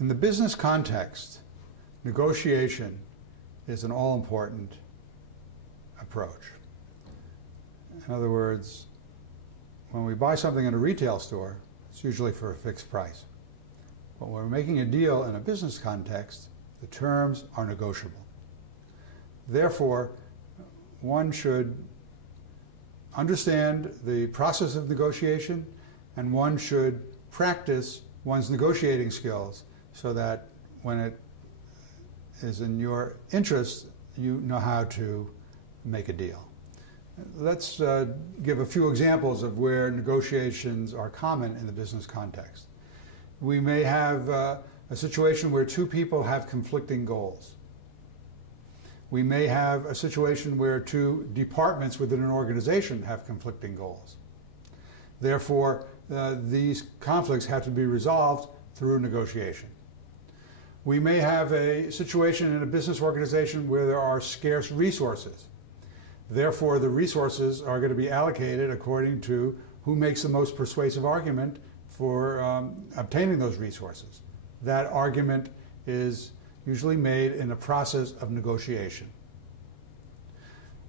In the business context, negotiation is an all-important approach. In other words, when we buy something in a retail store, it's usually for a fixed price. But when we're making a deal in a business context, the terms are negotiable. Therefore, one should understand the process of negotiation, and one should practice one's negotiating skills so that when it is in your interest, you know how to make a deal. Let's give a few examples of where negotiations are common in the business context. We may have a situation where two people have conflicting goals. We may have a situation where two departments within an organization have conflicting goals. Therefore, these conflicts have to be resolved through negotiation. We may have a situation in a business organization where there are scarce resources. Therefore, the resources are going to be allocated according to who makes the most persuasive argument for obtaining those resources. That argument is usually made in the process of negotiation.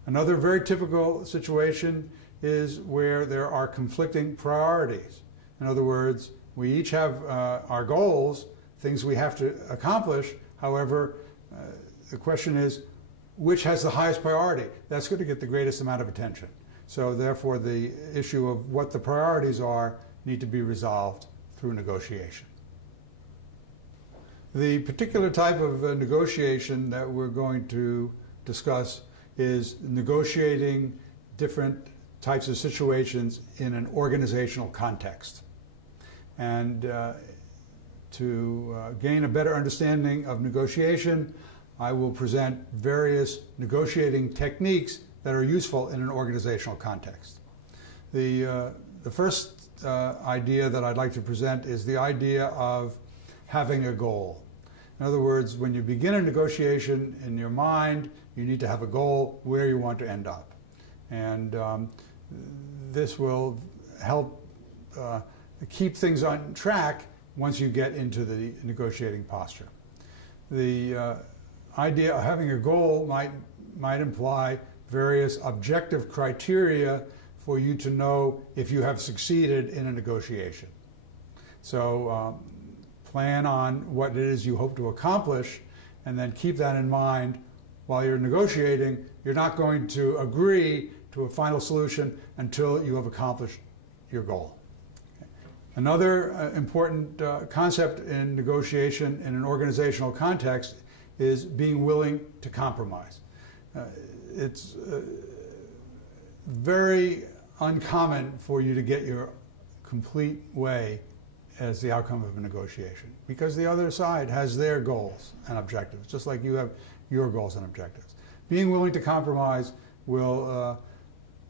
Another very typical situation is where there are conflicting priorities. In other words, we each have our goals, things we have to accomplish. However, the question is, which has the highest priority? That's going to get the greatest amount of attention. So therefore, the issue of what the priorities are need to be resolved through negotiation. The particular type of negotiation that we're going to discuss is negotiating different types of situations in an organizational context. And to gain a better understanding of negotiation, I will present various negotiating techniques that are useful in an organizational context. The first idea that I'd like to present is the idea of having a goal. In other words, when you begin a negotiation in your mind, you need to have a goal where you want to end up. And this will help keep things on track once you get into the negotiating posture. The idea of having a goal might imply various objective criteria for you to know if you have succeeded in a negotiation. So plan on what it is you hope to accomplish, and then keep that in mind while you're negotiating. You're not going to agree to a final solution until you have accomplished your goal. Another important concept in negotiation in an organizational context is being willing to compromise. It's very uncommon for you to get your complete way as the outcome of a negotiation, because the other side has their goals and objectives, just like you have your goals and objectives. Being willing to compromise will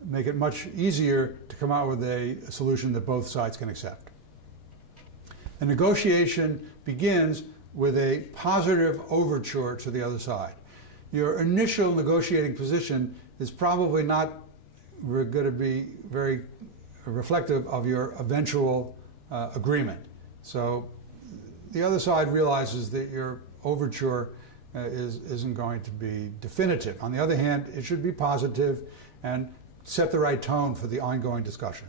make it much easier to come out with a solution that both sides can accept. A negotiation begins with a positive overture to the other side. Your initial negotiating position is probably not going to be very reflective of your eventual agreement. So the other side realizes that your overture isn't going to be definitive. On the other hand, it should be positive and set the right tone for the ongoing discussion.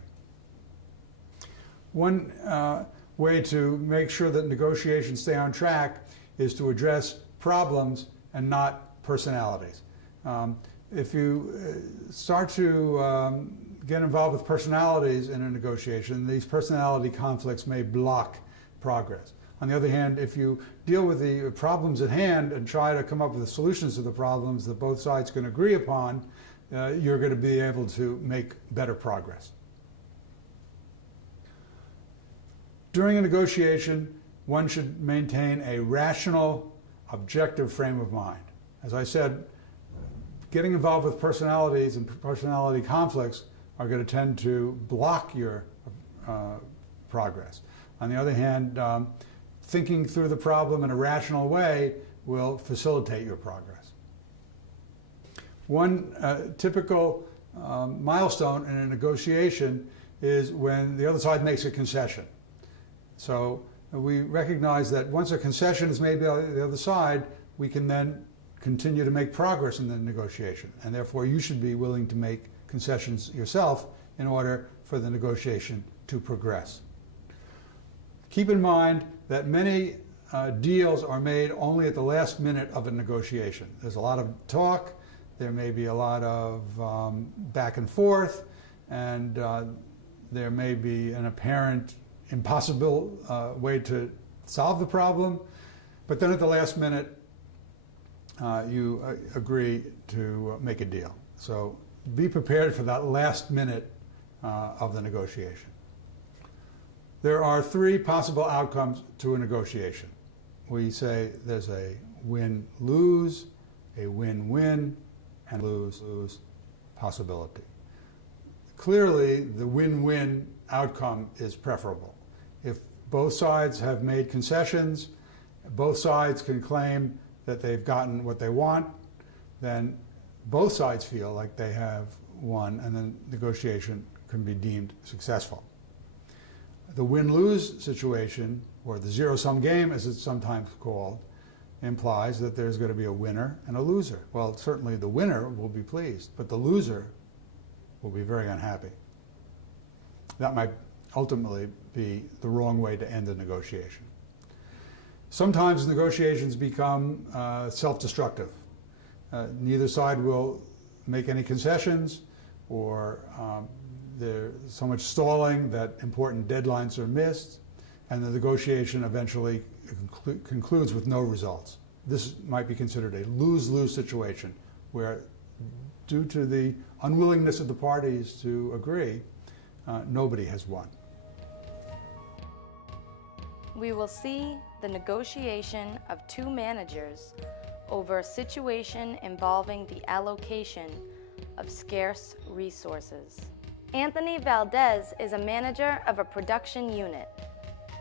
One way to make sure that negotiations stay on track is to address problems and not personalities. If you start to get involved with personalities in a negotiation, these personality conflicts may block progress. On the other hand, if you deal with the problems at hand and try to come up with the solutions to the problems that both sides can agree upon, you're going to be able to make better progress. During a negotiation, one should maintain a rational, objective frame of mind. As I said, getting involved with personalities and personality conflicts are going to tend to block your progress. On the other hand, thinking through the problem in a rational way will facilitate your progress. One typical milestone in a negotiation is when the other side makes a concession. So we recognize that once a concession is made by the other side, we can then continue to make progress in the negotiation. And therefore, you should be willing to make concessions yourself in order for the negotiation to progress. Keep in mind that many deals are made only at the last minute of a negotiation. There's a lot of talk, there may be a lot of back and forth, and there may be an apparent impossible way to solve the problem, but then at the last minute you agree to make a deal. So be prepared for that last minute of the negotiation. There are three possible outcomes to a negotiation. We say there's a win-lose, a win-win, and lose-lose possibility. Clearly, the win-win outcome is preferable. If both sides have made concessions, both sides can claim that they've gotten what they want, then both sides feel like they have won, and the negotiation can be deemed successful. The win-lose situation, or the zero-sum game as it's sometimes called, implies that there's going to be a winner and a loser. Well, certainly the winner will be pleased, but the loser will be very unhappy. That might ultimately be the wrong way to end a negotiation. Sometimes negotiations become self-destructive. Neither side will make any concessions, or there's so much stalling that important deadlines are missed, and the negotiation eventually concludes with no results. This might be considered a lose-lose situation, where due to the unwillingness of the parties to agree, nobody has won. We will see the negotiation of two managers over a situation involving the allocation of scarce resources. Anthony Valdez is a manager of a production unit.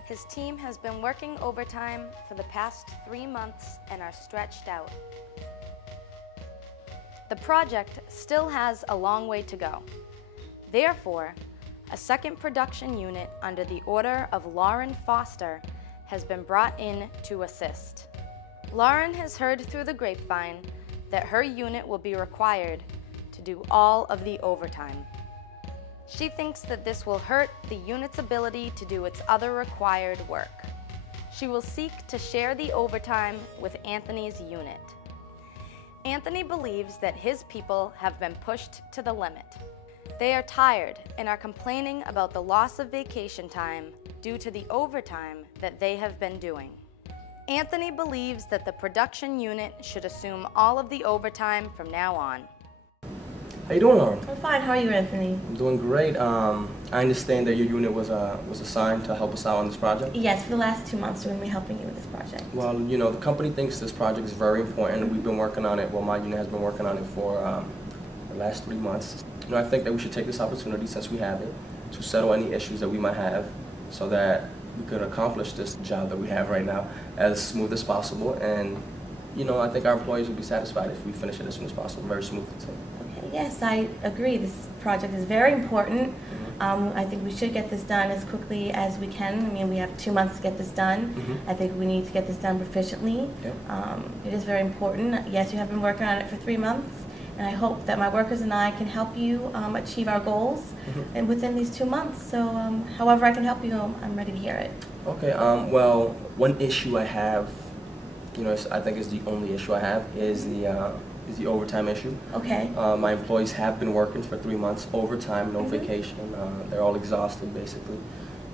His team has been working overtime for the past 3 months and are stretched out. The project still has a long way to go. Therefore, a second production unit under the order of Lauren Foster has been brought in to assist. Lauren has heard through the grapevine that her unit will be required to do all of the overtime. She thinks that this will hurt the unit's ability to do its other required work. She will seek to share the overtime with Anthony's unit. Anthony believes that his people have been pushed to the limit. They are tired and are complaining about the loss of vacation time due to the overtime that they have been doing. Anthony believes that the production unit should assume all of the overtime from now on. How you doing, Lauren? I'm fine. How are you, Anthony? I'm doing great. I understand that your unit was assigned to help us out on this project. Yes, for the last 2 months we're going to be helping you with this project. Well, you know, the company thinks this project is very important. We've been working on it. Well, my unit has been working on it for the last 3 months. You know, I think that we should take this opportunity, since we have it, to settle any issues that we might have, so that we could accomplish this job that we have right now as smooth as possible. And, you know, I think our employees would be satisfied if we finish it as soon as possible, very smoothly. Okay, yes, I agree. This project is very important. I think we should get this done as quickly as we can. I mean, we have 2 months to get this done. I think we need to get this done proficiently. Yep. It is very important. Yes, you have been working on it for 3 months. And I hope that my workers and I can help you achieve our goals and within these 2 months. So however I can help you, I'm ready to hear it. Okay, well, one issue I have, you know, I think is the only issue I have, is the overtime issue. Okay. My employees have been working for 3 months, overtime, no vacation. They're all exhausted, basically.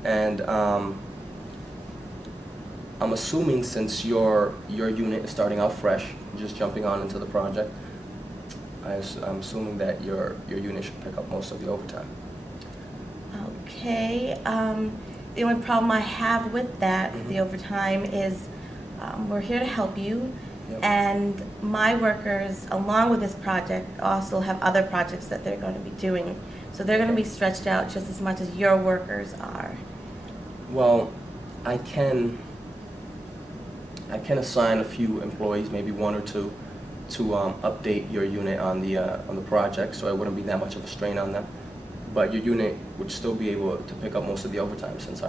And I'm assuming, since your unit is starting out fresh, just jumping on into the project, I'm assuming that your unit should pick up most of the overtime. Okay. The only problem I have with that, the overtime, is we're here to help you. Yep. And my workers, along with this project, also have other projects that they're going to be doing. So they're going to be stretched out just as much as your workers are. Well, I can assign a few employees, maybe 1 or 2, to update your unit on the project, so it wouldn't be that much of a strain on them. but your unit would still be able to pick up most of the overtime since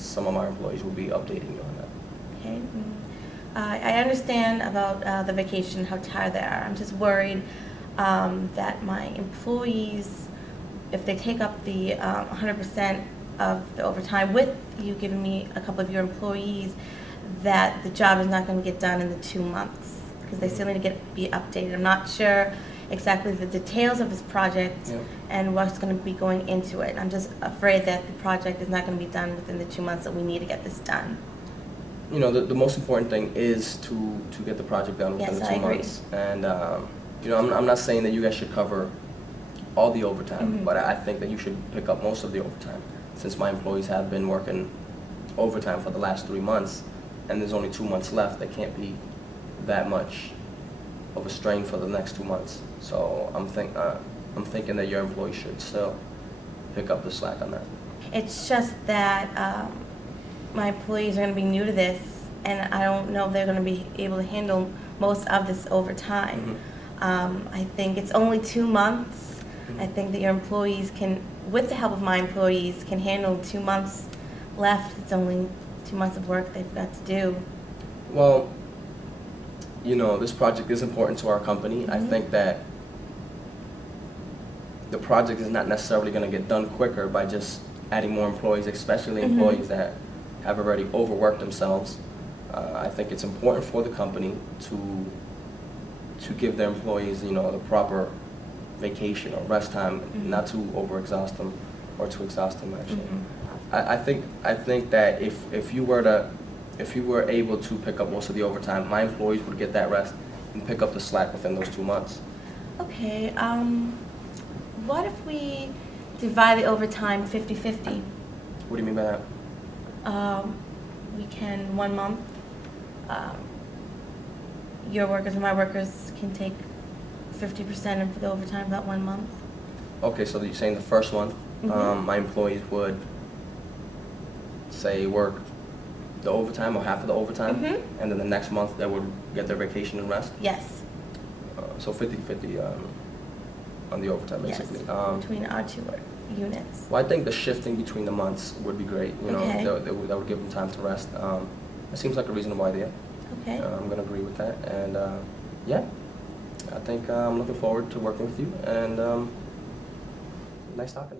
some of our employees will be updating you on that. Okay. I understand about the vacation, how tired they are. I'm just worried that my employees, if they take up the 100% of the overtime with you giving me a couple of your employees, that the job is not going to get done in the 2 months because they still need to be updated. I'm not sure exactly the details of this project and what's going to be going into it. I'm just afraid that the project is not going to be done within the 2 months that we need to get this done. You know, the most important thing is to get the project done within the 2 months. And you know, I'm not saying that you guys should cover all the overtime, but I think that you should pick up most of the overtime. Since my employees have been working overtime for the last 3 months, and there's only 2 months left, there can't be that much of a strain for the next 2 months. So I'm thinking that your employees should still pick up the slack on that. It's just that my employees are going to be new to this, and I don't know if they're going to be able to handle most of this overtime. I think it's only 2 months. I think that your employees can, with the help of my employees, can handle 2 months left. It's only 2 months of work they've got to do. Well, you know, this project is important to our company. I think that the project is not necessarily going to get done quicker by just adding more employees, especially employees that have already overworked themselves. I think it's important for the company to give their employees, you know, the proper vacation or rest time, not to overexhaust them or to exhaust them actually. I think that if you were able to pick up most of the overtime, my employees would get that rest and pick up the slack within those 2 months. Okay. What if we divide the overtime 50-50? What do you mean by that? We can 1 month. Your workers and my workers can take 50% of the overtime that 1 month. Okay, so you're saying the first month, my employees would say work the overtime or half of the overtime, and then the next month they would get their vacation and rest? Yes. So 50-50 on the overtime, basically. Yes, between our two units. Well, I think the shifting between the months would be great. You know, that would give them time to rest. It seems like a reasonable idea. Okay. I'm going to agree with that. And yeah, I think I'm looking forward to working with you. And nice talking to you.